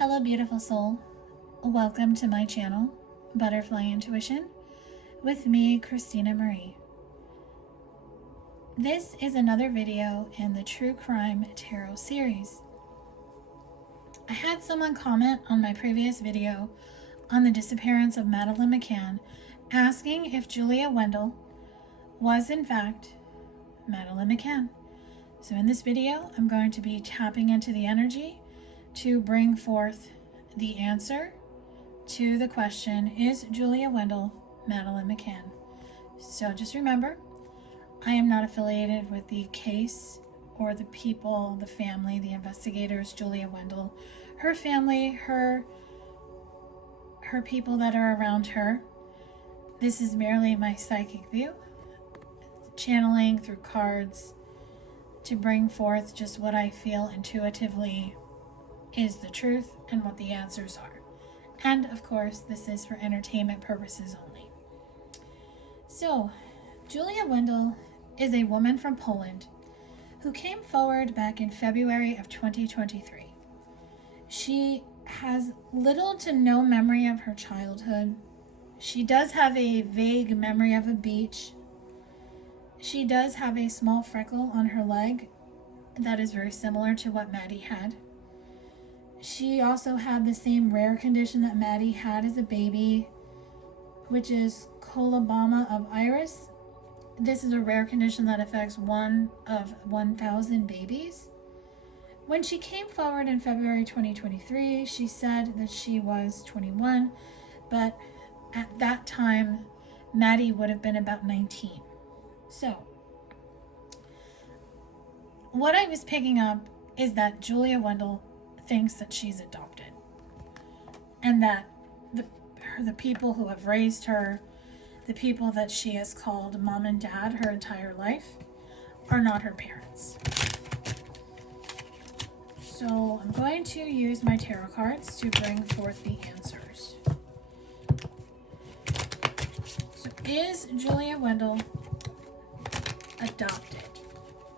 Hello, beautiful soul. Welcome to my channel, Butterfly Intuition, with me, Christina Marie. This is another video in the True Crime Tarot series. I had someone comment on my previous video on the disappearance of Madeline McCann, asking if Julia Wendell was in fact Madeline McCann. So in this video, I'm going to be tapping into the energy to bring forth the answer to the question, is Julia Wendell Madeline McCann? So just remember, I am not affiliated with the case or the people, the family, the investigators, Julia Wendell, her family, her people that are around her. This is merely my psychic view, channeling through cards to bring forth just what I feel intuitively is the truth and what the answers are. And of course, this is for entertainment purposes only. So, Julia Wendell is a woman from Poland who came forward back in February of 2023. She has little to no memory of her childhood. She does have a vague memory of a beach. She does have a small freckle on her leg that is very similar to what Maddie had. She also had the same rare condition that Maddie had as a baby, which is coloboma of iris. This is a rare condition that affects 1 of 1,000 babies. When she came forward in February 2023, she said that she was 21, but at that time, Maddie would have been about 19. So, what I was picking up is that Julia Wendell thinks that she's adopted, and that the people who have raised her, the people that she has called mom and dad her entire life, are not her parents. So I'm going to use my tarot cards to bring forth the answers. So is Julia Wendell adopted?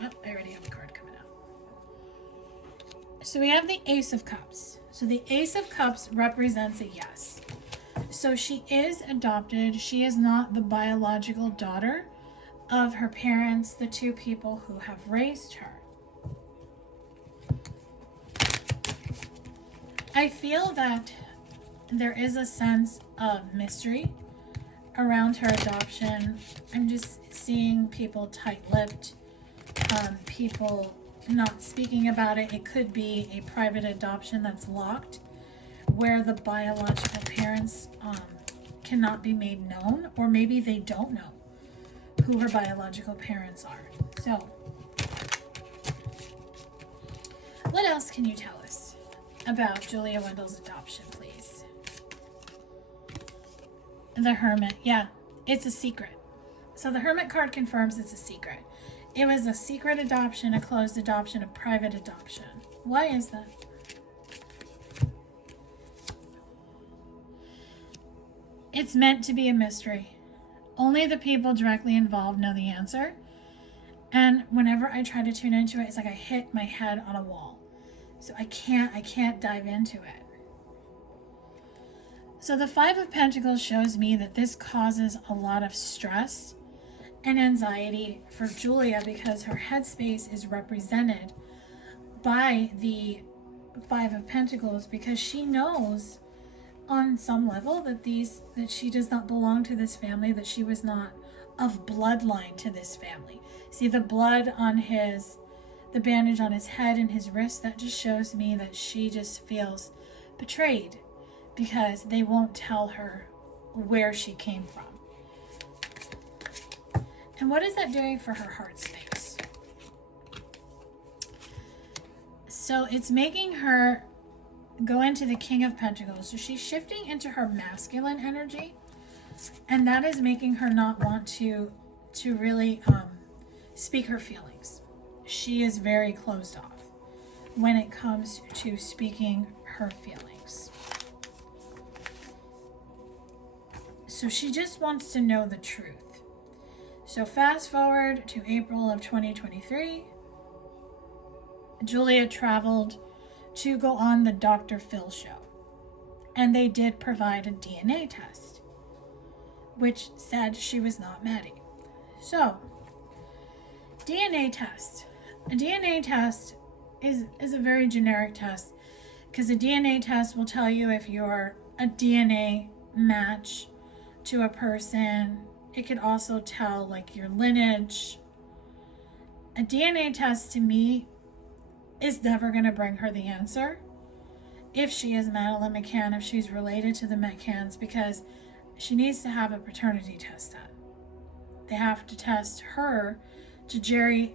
Oh, I already have a card coming out. So we have the Ace of Cups. So the Ace of Cups represents a yes. So she is adopted. She is not the biological daughter of her parents, the two people who have raised her. I feel that there is a sense of mystery around her adoption. I'm just seeing people tight-lipped, people not speaking about it. It could be a private adoption that's locked, where the biological parents cannot be made known, or maybe they don't know who her biological parents are. So, what else can you tell us about Julia Wendell's adoption, please? The Hermit. Yeah, it's a secret. So the Hermit card confirms it's a secret. It was a secret adoption, a closed adoption, a private adoption. Why is that? It's meant to be a mystery. Only the people directly involved know the answer. And whenever I try to tune into it, it's like I hit my head on a wall. So I can't dive into it. So the Five of Pentacles shows me that this causes a lot of stress and anxiety for Julia, because her headspace is represented by the Five of Pentacles, because she knows on some level that she does not belong to this family, that she was not of bloodline to this family. See the blood on the bandage on his head and his wrist, that just shows me that she just feels betrayed because they won't tell her where she came from. And what is that doing for her heart space? So it's making her go into the King of Pentacles. So she's shifting into her masculine energy, and that is making her not want to really speak her feelings. She is very closed off when it comes to speaking her feelings. So she just wants to know the truth. So fast forward to April of 2023. Julia traveled to go on the Dr. Phil show. And they did provide a DNA test, which said she was not Maddie. So, DNA test. A DNA test is a very generic test, because a DNA test will tell you if you're a DNA match to a person. It could also tell like your lineage. A DNA test to me is never going to bring her the answer if she is Madeline McCann, if she's related to the McCanns, because she needs to have a paternity test done. They have to test her to Jerry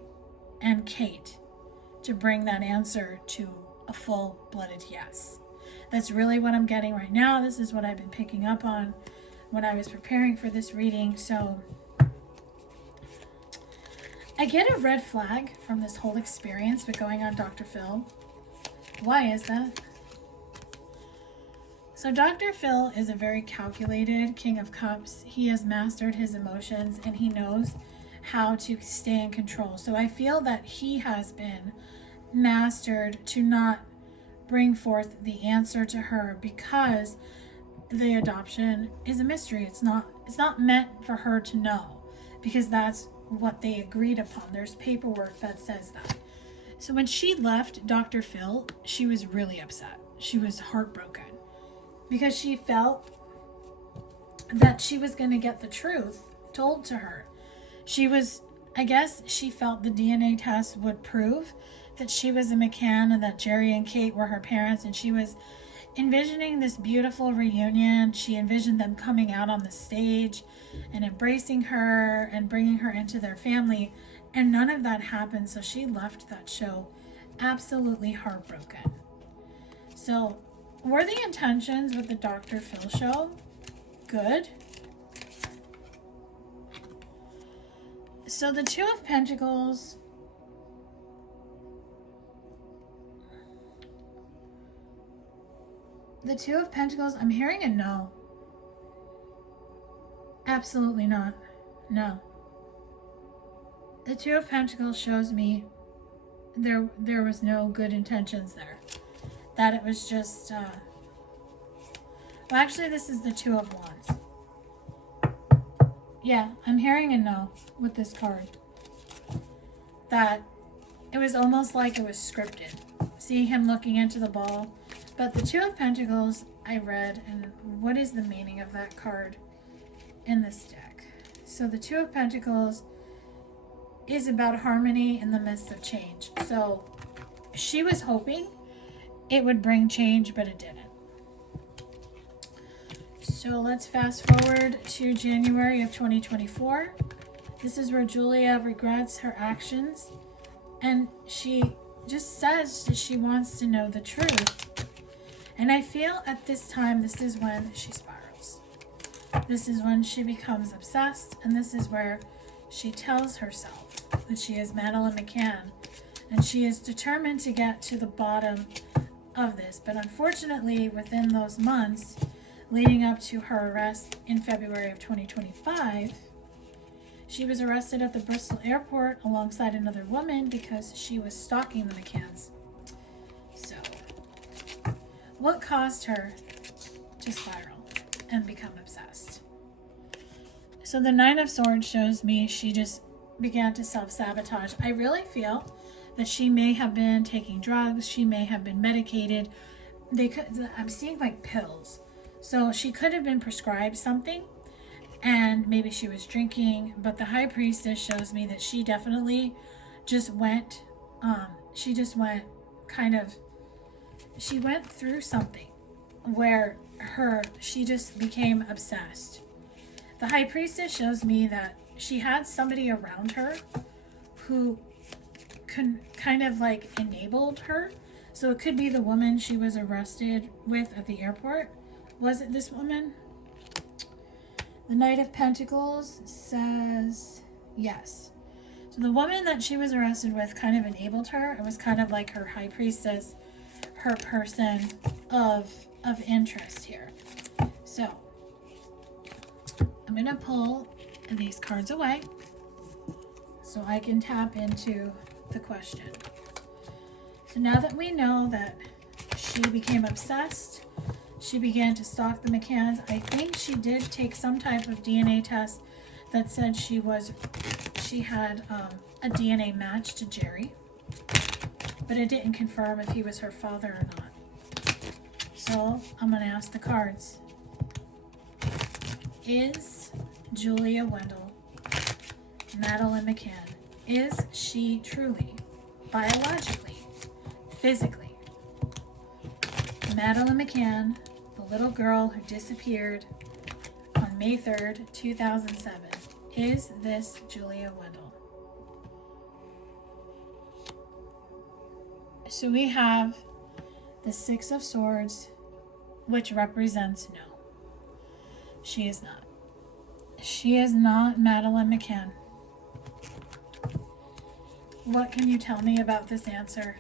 and Kate to bring that answer to a full-blooded yes. That's really what I'm getting right now. This is what I've been picking up on when I was preparing for this reading. So I get a red flag from this whole experience with going on Dr. Phil. Why is that? So Dr. Phil is a very calculated King of Cups. He has mastered his emotions and he knows how to stay in control. So I feel that he has been mastered to not bring forth the answer to her, because the adoption is a mystery. It's not meant for her to know, because that's what they agreed upon. There's paperwork that says that. So when she left Dr. Phil, she was really upset. She was heartbroken because she felt that she was going to get the truth told to her. I guess she felt the DNA test would prove that she was a McCann and that Jerry and Kate were her parents, and she was envisioning this beautiful reunion. She envisioned them coming out on the stage and embracing her and bringing her into their family, and none of that happened. So she left that show absolutely heartbroken. So were the intentions with the Dr. Phil show good? So the Two of Pentacles, I'm hearing a no. Absolutely not. No. The Two of Pentacles shows me there was no good intentions there. That it was just, well, actually, this is the Two of Wands. Yeah, I'm hearing a no with this card. That it was almost like it was scripted. Seeing him looking into the ball. But the Two of Pentacles, I read, and what is the meaning of that card in this deck? So the Two of Pentacles is about harmony in the midst of change. So she was hoping it would bring change, but it didn't. So let's fast forward to January of 2024. This is where Julia regrets her actions, and she just says that she wants to know the truth. And I feel at this time, this is when she spirals. This is when she becomes obsessed, and this is where she tells herself that she is Madeline McCann, and she is determined to get to the bottom of this. But unfortunately, within those months leading up to her arrest in February of 2025, she was arrested at the Bristol airport alongside another woman because she was stalking the McCanns. So, what caused her to spiral and become obsessed? So the Nine of Swords shows me she just began to self-sabotage. I really feel that she may have been taking drugs. She may have been medicated. I'm seeing like pills. So she could have been prescribed something, and maybe she was drinking, but the High Priestess shows me that she definitely just went, she went through something where she just became obsessed. The High Priestess shows me that she had somebody around her who kind of like enabled her. So it could be the woman she was arrested with at the airport. Was it this woman? The Knight of Pentacles says yes. So the woman that she was arrested with kind of enabled her. It was kind of like her High Priestess, her person of interest here. So I'm going to pull these cards away so I can tap into the question. So now that we know that she became obsessed. She began to stalk the McCanns. I think she did take some type of DNA test that said she had a DNA match to Jerry, but it didn't confirm if he was her father or not. So I'm going to ask the cards. Is Julia Wendell Madeline McCann? Is she truly, biologically, physically, Madeline McCann, the little girl who disappeared on May 3rd, 2007? Is this Julia Wendell? So we have the Six of Swords, which represents no. She is not. She is not Madeline McCann. What can you tell me about this answer?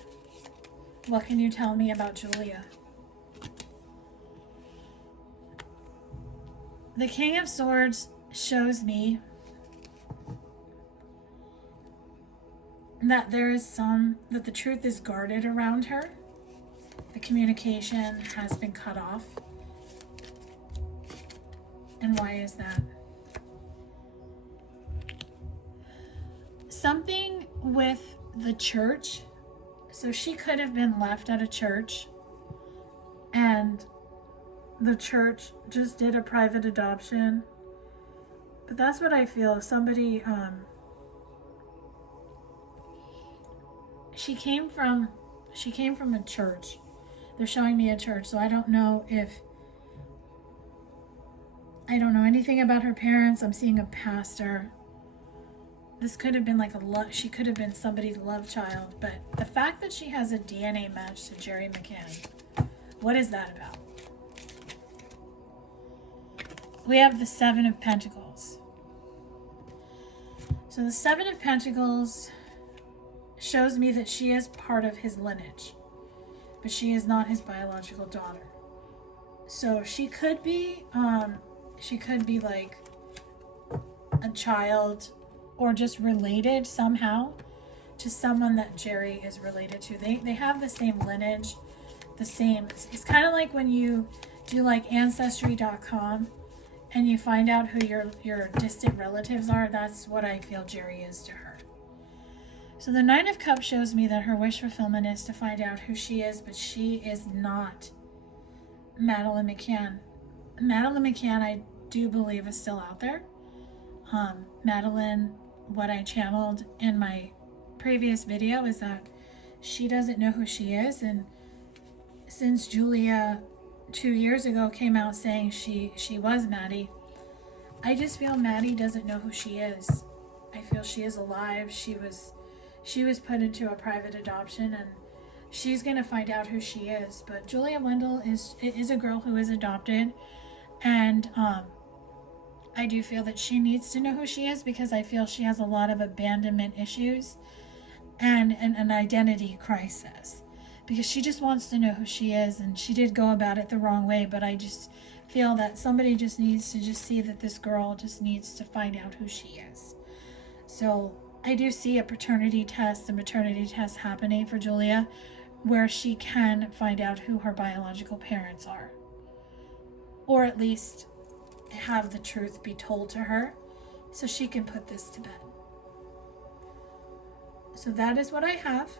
What can you tell me about Julia? The King of Swords shows me that that the truth is guarded around her. The communication has been cut off. And why is that? Something with the church. So she could have been left at a church and the church just did a private adoption. But that's what I feel. Somebody, she came from a church. They're showing me a church, so I don't know anything about her parents. I'm seeing a pastor. This could have been like she could have been somebody's love child, but the fact that she has a DNA match to Jerry McCann, what is that about? We have the Seven of Pentacles. So the Seven of Pentacles shows me that she is part of his lineage, but she is not his biological daughter. So she could be like a child or just related somehow to someone that Jerry is related to. They have the same lineage, it's kind of like when you do like Ancestry.com and you find out who your distant relatives are. That's what I feel Jerry is to her. So the Nine of Cups shows me that her wish fulfillment is to find out who she is, but she is not Madeline McCann. Madeline McCann, I do believe, is still out there. Madeline, what I channeled in my previous video is that she doesn't know who she is, and since Julia 2 years ago came out saying she was Maddie, I just feel Maddie doesn't know who she is. I feel she is alive. She was put into a private adoption, and she's gonna find out who she is. But Julia Wendell is a girl who is adopted, and I do feel that she needs to know who she is, because I feel she has a lot of abandonment issues and an identity crisis, because she just wants to know who she is, and she did go about it the wrong way. But I just feel that somebody just needs to just see that this girl just needs to find out who she is. So I do see a maternity test happening for Julia, where she can find out who her biological parents are, or at least have the truth be told to her so she can put this to bed. So that is what I have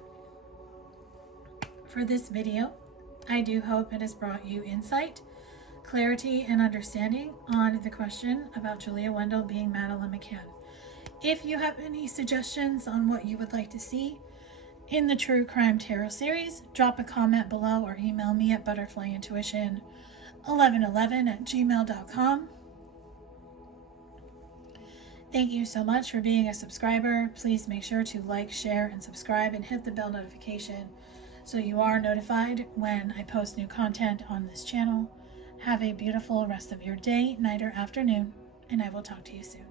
for this video. I do hope it has brought you insight, clarity, and understanding on the question about Julia Wendell being Madeline McCann. If you have any suggestions on what you would like to see in the True Crime Tarot series, drop a comment below or email me at butterflyintuition1111@gmail.com. Thank you so much for being a subscriber. Please make sure to like, share, and subscribe, and hit the bell notification so you are notified when I post new content on this channel. Have a beautiful rest of your day, night, or afternoon, and I will talk to you soon.